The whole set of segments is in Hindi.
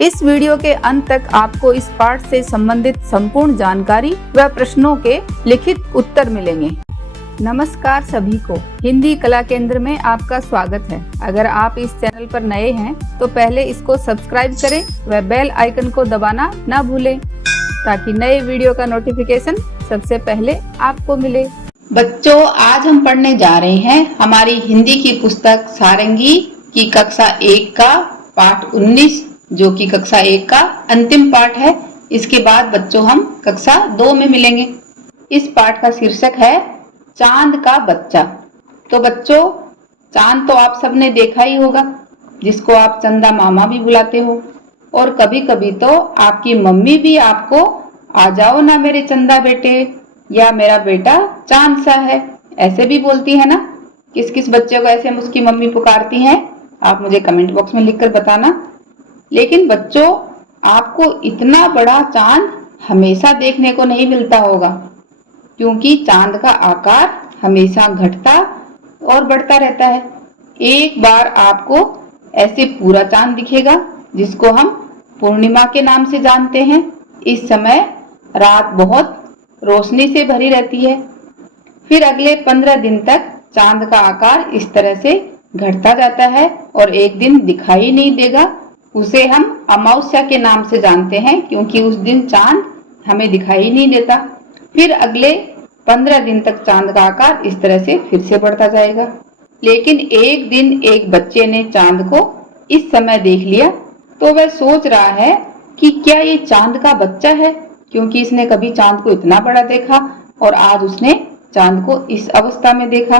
इस वीडियो के अंत तक आपको इस पाठ से संबंधित संपूर्ण जानकारी व प्रश्नों के लिखित उत्तर मिलेंगे। नमस्कार सभी को, हिंदी कला केंद्र में आपका स्वागत है। अगर आप इस चैनल पर नए हैं तो पहले इसको सब्सक्राइब करें व बेल आइकन को दबाना ना भूलें ताकि नए वीडियो का नोटिफिकेशन सबसे पहले आपको मिले। बच्चों, आज हम पढ़ने जा रहे हैं हमारी हिंदी की पुस्तक सारंगी की कक्षा 1 का पाठ 19, जो कि कक्षा 1 का अंतिम पाठ है। इसके बाद बच्चों हम कक्षा 2 में मिलेंगे। इस पाठ का शीर्षक है चांद का बच्चा। तो बच्चों, चांद तो आप सबने देखा ही होगा, जिसको आप चंदा मामा भी बुलाते हो, और कभी कभी तो आपकी मम्मी भी आपको आ जाओ ना मेरे चंदा बेटे, या मेरा बेटा चांद सा है, ऐसे भी बोलती है ना। किस किस बच्चे को ऐसे उसकी मम्मी पुकारती हैं, आप मुझे कमेंट बॉक्स में लिखकर बताना। लेकिन बच्चों, आपको इतना बड़ा चांद हमेशा देखने को नहीं मिलता होगा, क्योंकि चांद का आकार हमेशा घटता और बढ़ता रहता है। एक बार आपको ऐसे पूरा चांद दिखेगा, जिसको हम पूर्णिमा के नाम से जानते हैं। इस समय रात बहुत रोशनी से भरी रहती है। फिर अगले 15 दिन तक चांद का आकार इस तरह से घटता जाता है और एक दिन दिखाई नहीं देगा। उसे हम अमावस्या के नाम से जानते हैं, क्योंकि उस दिन चांद हमें दिखाई नहीं देता। फिर अगले 15 दिन तक चांद का आकार इस तरह से फिर से बढ़ता जाएगा। लेकिन एक दिन एक बच्चे ने चांद को इस समय देख लिया, तो वह सोच रहा है कि क्या ये चांद का बच्चा है, क्योंकि इसने कभी चांद को इतना बड़ा देखा और आज उसने चांद को इस अवस्था में देखा।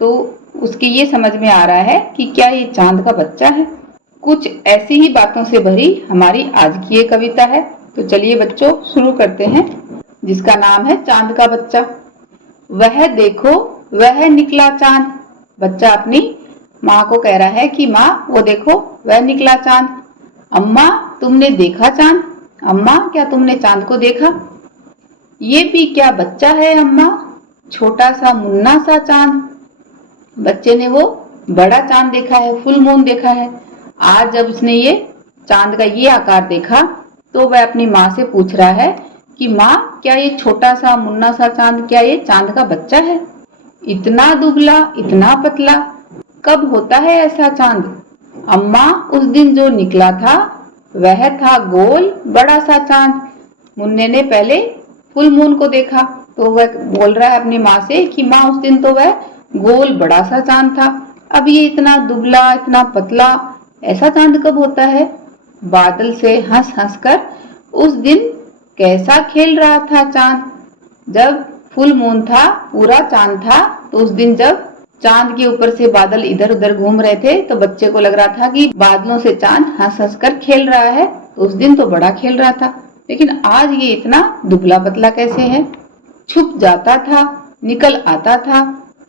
तो उसके ये समझ में आ रहा है कि क्या ये चांद का बच्चा है। कुछ ऐसी ही बातों से भरी हमारी आज की ये कविता है। तो चलिए बच्चों, शुरू करते हैं, जिसका नाम है चांद का बच्चा। वह देखो वह निकला चांद। बच्चा अपनी माँ को कह रहा है कि माँ, वो देखो वह निकला चांद। अम्मा, तुमने देखा चांद? अम्मा, क्या तुमने चांद को देखा? ये भी क्या बच्चा है अम्मा, छोटा सा मुन्ना सा चांद। बच्चे ने वो बड़ा चांद देखा है, फुल मून देखा है। आज जब उसने ये चांद का ये आकार देखा, तो वह अपनी माँ से पूछ रहा है कि माँ, क्या ये छोटा सा मुन्ना सा चांद, क्या ये चांद का बच्चा है? इतना दुबला, इतना पतला, कब होता है ऐसा चांद? अम्मा, उस दिन जो निकला था वह था गोल बड़ा सा चांद। मुन्ने ने पहले फुल मून को देखा, तो वह बोल रहा है अपनी माँ से कि माँ, उस दिन तो वह गोल बड़ा सा चांद था, अब ये इतना दुबला, इतना पतला, ऐसा चांद कब होता है? बादल से हंस हंस कर उस दिन कैसा खेल रहा था चांद। जब फुल मून था, पूरा चांद था, तो उस दिन जब चांद के ऊपर से बादल इधर उधर घूम रहे थे, तो बच्चे को लग रहा था कि बादलों से चांद हंस हंस कर खेल रहा है। तो उस दिन तो बड़ा खेल रहा था, लेकिन आज ये इतना दुबला पतला कैसे है? छुप जाता था, निकल आता था,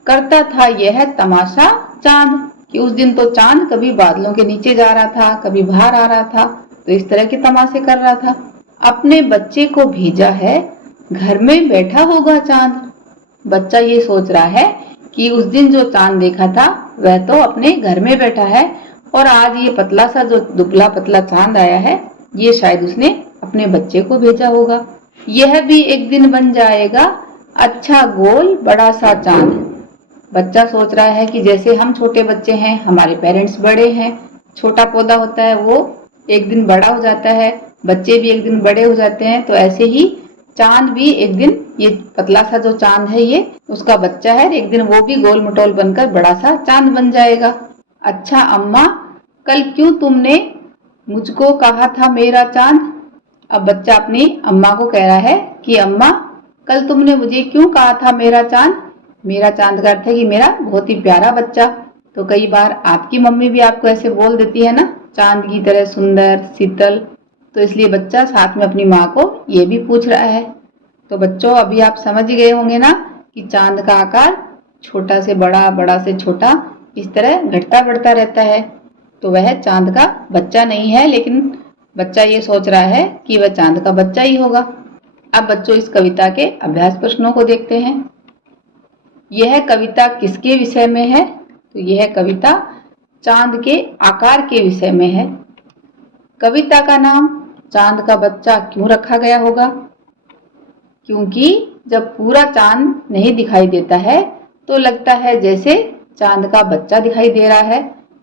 करता था यह तमाशा चांद, कि उस दिन तो चांद कभी बादलों के नीचे जा रहा था, कभी बाहर आ रहा था, तो इस तरह के तमाशे कर रहा था। अपने बच्चे को भेजा है, घर में बैठा होगा चांद। बच्चा ये सोच रहा है कि उस दिन जो चांद देखा था वह तो अपने घर में बैठा है, और आज ये पतला सा जो दुबला पतला चांद आया है, ये शायद उसने अपने बच्चे को भेजा होगा। यह भी एक दिन बन जाएगा अच्छा गोल बड़ा सा चांद। बच्चा सोच रहा है कि जैसे हम छोटे बच्चे हैं, हमारे पेरेंट्स बड़े हैं, छोटा पौधा होता है वो एक दिन बड़ा हो जाता है, बच्चे भी एक दिन बड़े हो जाते हैं, तो ऐसे ही चांद भी एक दिन, ये पतला सा जो चांद है ये उसका बच्चा है, एक दिन वो भी गोल मटोल बनकर बड़ा सा चांद बन जाएगा। अच्छा अम्मा, कल क्यों तुमने मुझको कहा था मेरा चांद? अब बच्चा अपनी अम्मा को कह रहा है कि अम्मा, कल तुमने मुझे क्यों कहा था मेरा चांद? मेरा चांद का अर्थ है कि मेरा बहुत ही प्यारा बच्चा। तो कई बार आपकी मम्मी भी आपको ऐसे बोल देती है ना, चांद की तरह सुंदर शीतल, तो इसलिए बच्चा साथ में अपनी माँ को ये भी पूछ रहा है। तो बच्चों, अभी आप समझ गए होंगे ना कि चांद का आकार छोटा से बड़ा, बड़ा से छोटा, इस तरह घटता बढ़ता रहता है। तो वह चांद का बच्चा नहीं है, लेकिन बच्चा ये सोच रहा है कि वह चांद का बच्चा ही होगा। अब बच्चों, इस कविता के अभ्यास प्रश्नों को देखते हैं। यह कविता किसके विषय में है? तो यह कविता चांद के आकार के विषय में है। कविता का नाम चांद का बच्चा क्यों रखा गया होगा? क्योंकि जब पूरा चांद नहीं दिखाई देता है तो लगता है जैसे चांद का बच्चा दिखाई दे रहा है।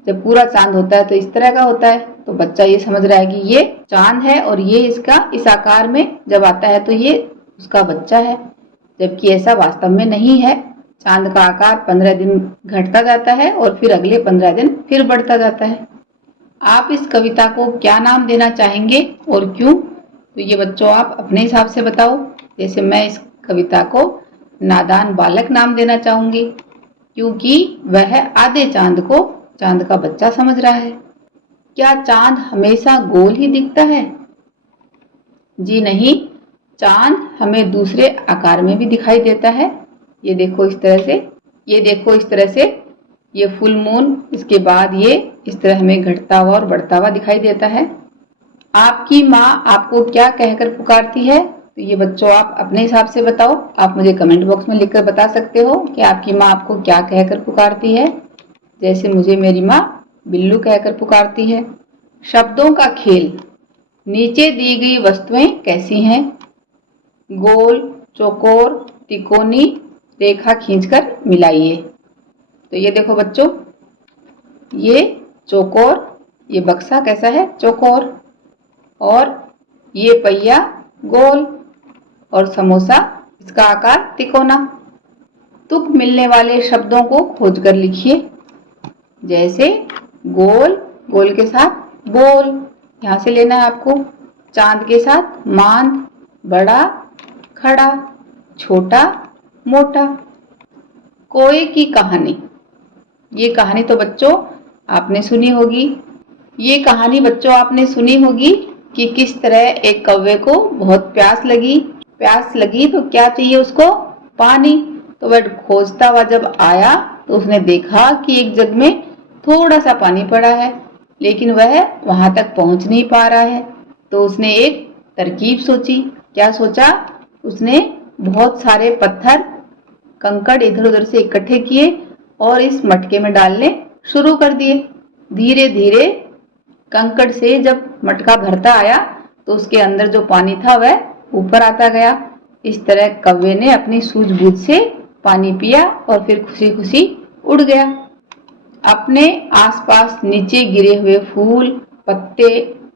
जब पूरा चांद होता है तो इस तरह का होता है, तो बच्चा ये समझ रहा है कि ये चांद है और ये इसका इस आकार में जब आता है तो ये उसका बच्चा है। जबकि ऐसा वास्तव में नहीं है। चांद का आकार 15 दिन घटता जाता है और फिर अगले 15 दिन फिर बढ़ता जाता है। आप इस कविता को क्या नाम देना चाहेंगे और क्यों? तो ये बच्चों आप अपने हिसाब से बताओ। जैसे मैं इस कविता को नादान बालक नाम देना चाहूंगी, क्योंकि वह आधे चांद को चांद का बच्चा समझ रहा है। क्या चांद हमेशा गोल ही दिखता है? जी नहीं, चांद हमें दूसरे आकार में भी दिखाई देता है। ये देखो इस तरह से, ये देखो इस तरह से, ये फुल मून, इसके बाद ये इस तरह हमें घटता हुआ और बढ़ता हुआ दिखाई देता है। आपकी माँ आपको क्या कहकर पुकारती है? तो ये बच्चों आप अपने हिसाब से बताओ। आप मुझे कमेंट बॉक्स में लिखकर बता सकते हो कि आपकी माँ आपको क्या कहकर पुकारती है। जैसे मुझे मेरी माँ बिल्लू कहकर पुकारती है। शब्दों का खेल। नीचे दी गई वस्तुएं कैसी हैं? गोल, चौकोर, तिकोनी रेखा खींचकर मिलाइए। तो ये देखो बच्चों, ये चौकोर, ये बक्सा कैसा है? चौकोर। और ये पहिया गोल और समोसा इसका आकार तिकोना। तुक मिलने वाले शब्दों को खोजकर लिखिए। जैसे गोल, गोल के साथ बोल, यहाँ से लेना है आपको। चांद के साथ मांद, बड़ा, खड़ा, छोटा, मोटा। कोए की कहानी। ये कहानी तो बच्चों आपने सुनी होगी। ये कहानी बच्चों आपने सुनी होगी कि किस तरह एक कौवे को बहुत प्यास लगी तो क्या चाहिए उसको? पानी। तो वह खोजता हुआ जब आया तो उसने देखा कि एक जग में थोड़ा सा पानी पड़ा है, लेकिन वह वहां तक पहुंच नहीं पा रहा है। तो उसने एक तरकीब सोची। क्या सोचा? उसने बहुत सारे पत्थर, कंकड़ इधर उधर से इकट्ठे किए और इस मटके में डालने शुरू कर दिए। धीरे धीरे कंकड़ से जब मटका भरता आया तो उसके अंदर जो पानी था वह ऊपर आता गया। इस तरह कौवे ने अपनी सूझबूझ से पानी पिया और फिर खुशी खुशी उड़ गया। अपने आसपास नीचे गिरे हुए फूल, पत्ते,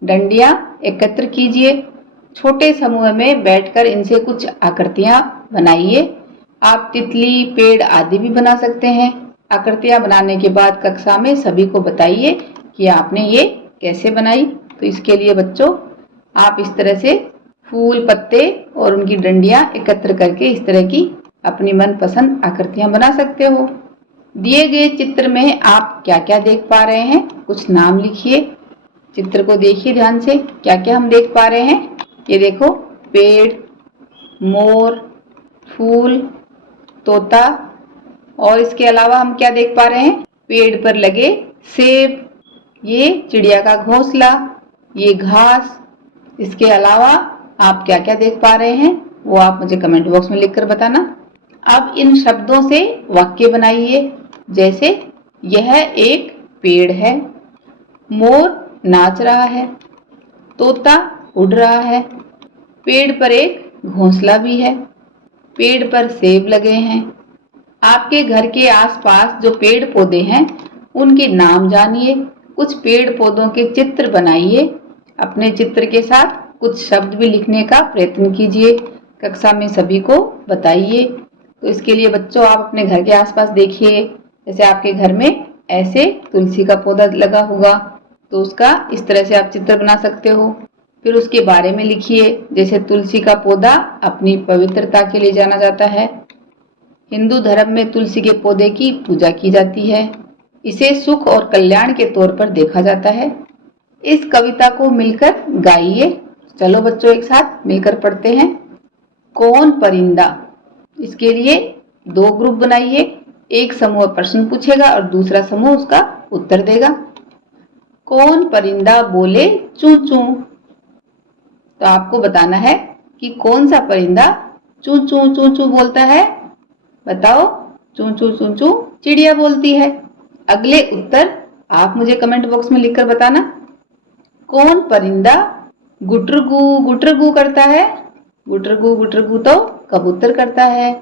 डंडियां एकत्र कीजिए। छोटे समूह में बैठकर इनसे कुछ आकृतियां बनाइए। आप तितली, पेड़ आदि भी बना सकते हैं। आकृतियां बनाने के बाद कक्षा में सभी को बताइए कि आपने ये कैसे बनाई। तो इसके लिए बच्चों आप इस तरह से फूल, पत्ते और उनकी डंडियां एकत्र करके इस तरह की अपनी मनपसंद आकृतियां बना सकते हो। दिए गए चित्र में आप क्या क्या देख पा रहे हैं? कुछ नाम लिखिए। चित्र को देखिए ध्यान से, क्या क्या हम देख पा रहे हैं। ये देखो, पेड़, मोर, फूल, तोता, और इसके अलावा हम क्या देख पा रहे हैं? पेड़ पर लगे सेब, ये चिड़िया का घोंसला, ये घास। इसके अलावा आप क्या क्या देख पा रहे हैं वो आप मुझे कमेंट बॉक्स में लिखकर बताना। अब इन शब्दों से वाक्य बनाइए। जैसे यह एक पेड़ है, मोर नाच रहा है, तोता उड़ रहा है, पेड़ पर एक घोंसला भी है, पेड़ पर सेब लगे हैं। आपके घर के आसपास जो पेड़ पौधे हैं उनके नाम जानिए। कुछ पेड़ पौधों के चित्र बनाइए। अपने चित्र के साथ कुछ शब्द भी लिखने का प्रयत्न कीजिए। कक्षा में सभी को बताइए। तो इसके लिए बच्चों आप अपने घर के आसपास देखिए। जैसे आपके घर में ऐसे तुलसी का पौधा लगा होगा तो उसका इस तरह से आप चित्र बना सकते हो। फिर उसके बारे में लिखिए। जैसे तुलसी का पौधा अपनी पवित्रता के लिए जाना जाता है। हिंदू धर्म में तुलसी के पौधे की पूजा की जाती है। इसे सुख और कल्याण के तौर पर देखा जाता है। इस कविता को मिलकर गाइए। चलो बच्चों एक साथ मिलकर पढ़ते हैं। कौन परिंदा। इसके लिए दो ग्रुप बनाइए। एक समूह प्रश्न पूछेगा और दूसरा समूह उसका उत्तर देगा। कौन परिंदा बोले चू चू। तो आपको बताना है कि कौन सा परिंदा चू चू चू चू बोलता है। बताओ। चू चू चू चू चिड़िया बोलती है। अगले उत्तर आप मुझे कमेंट बॉक्स में लिखकर बताना। कौन परिंदा गुटरगू करता है? गुटरगू तो कबूतर करता है।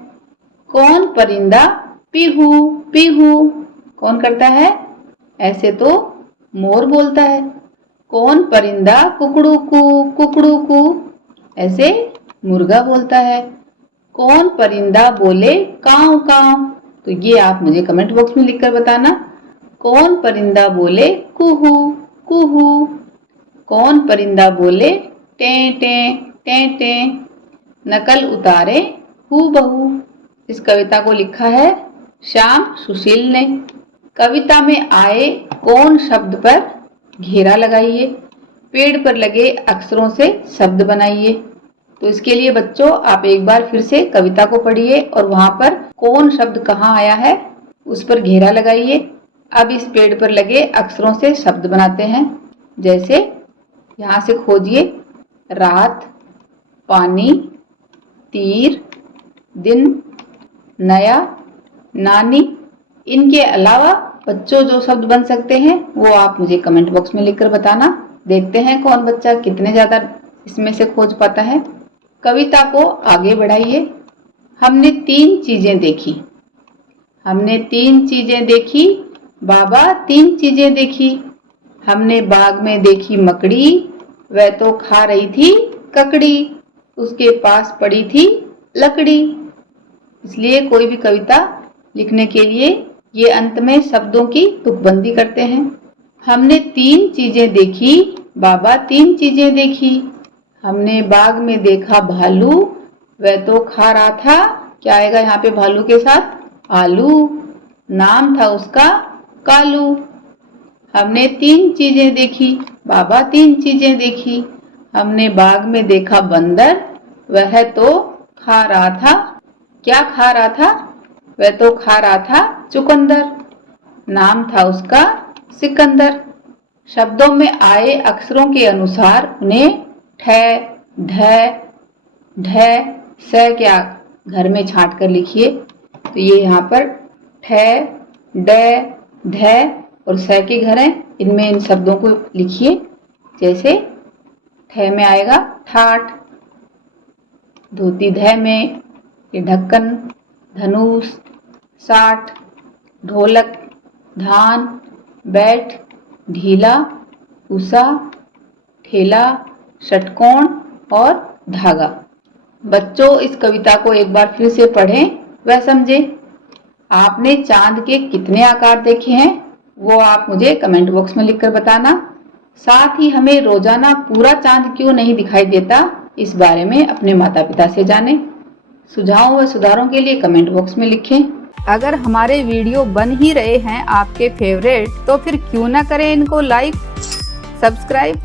कौन परिंदा पीहू पीहू कौन करता है? ऐसे तो मोर बोलता है। कौन परिंदा कुकड़ू कू ऐसे मुर्गा बोलता है। कौन परिंदा बोले काव काव? तो ये आप मुझे कमेंट बॉक्स में लिखकर बताना। कौन परिंदा बोले कुहू कुहू? कौन परिंदा बोले टें टें? नकल उतारे हूबहू। इस कविता को लिखा है श्याम सुशील ने। कविता में आए कौन शब्द पर घेरा लगाइए। पेड़ पर लगे अक्षरों से शब्द बनाइए। तो इसके लिए बच्चों आप एक बार फिर से कविता को पढ़िए और वहां पर कौन शब्द कहाँ आया है उस पर घेरा लगाइए। अब इस पेड़ पर लगे अक्षरों से शब्द बनाते हैं। जैसे यहाँ से खोजिए रात, पानी, तीर, दिन, नया, नानी। इनके अलावा बच्चों जो शब्द बन सकते हैं वो आप मुझे कमेंट बॉक्स में लिखकर बताना। देखते हैं कौन बच्चा कितने ज्यादा इसमें से खोज पाता है। कविता को आगे बढ़ाइए। हमने 3 चीजें देखी। हमने 3 चीजें देखी, बाबा 3 चीजें देखी। हमने बाग में देखी मकड़ी, वह तो खा रही थी ककड़ी, उसके पास पड़ी थी लकड़ी। इसलिए कोई भी कविता लिखने के लिए ये अंत में शब्दों की तुकबंदी करते हैं। हमने 3 चीजें देखी, बाबा 3 चीजें देखी। हमने बाग में देखा भालू, वह तो खा रहा था, क्या आएगा यहाँ पे भालू के साथ? आलू। नाम था उसका कालू। हमने 3 चीजें देखी, बाबा 3 चीजें देखी। हमने बाग में देखा बंदर, वह तो खा रहा था, क्या खा रहा था? वह तो खा रहा था चुकंदर। नाम था उसका सिकंदर। शब्दों में आए अक्षरों के अनुसार उन्हें ठ, ढ, स क्या घर में छांट कर लिखिए। तो ये यहाँ पर ठ, ड, ढ और स के घर हैं। इनमें इन शब्दों को लिखिए। जैसे ठ में आएगा ठाठ, धोती ध में ये ढक्कन, धनुष, साठ, ढोलक, धान, बैठ, ढीला, उषा, ठेला, षटकोण और धागा। बच्चों इस कविता को एक बार फिर से पढ़ें व समझें। आपने चांद के कितने आकार देखे हैं वो आप मुझे कमेंट बॉक्स में लिखकर बताना। साथ ही हमें रोजाना पूरा चांद क्यों नहीं दिखाई देता इस बारे में अपने माता पिता से जानें। सुझावों व सुधारों के लिए कमेंट बॉक्स में लिखें। अगर हमारे वीडियो बन ही रहे हैं आपके फेवरेट तो फिर क्यों ना करें इनको लाइक, सब्सक्राइब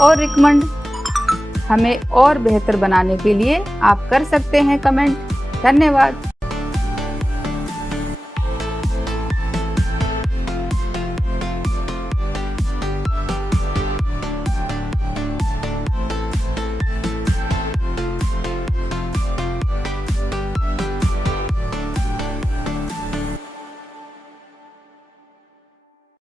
और रिकमेंड। हमें और बेहतर बनाने के लिए आप कर सकते हैं कमेंट। धन्यवाद।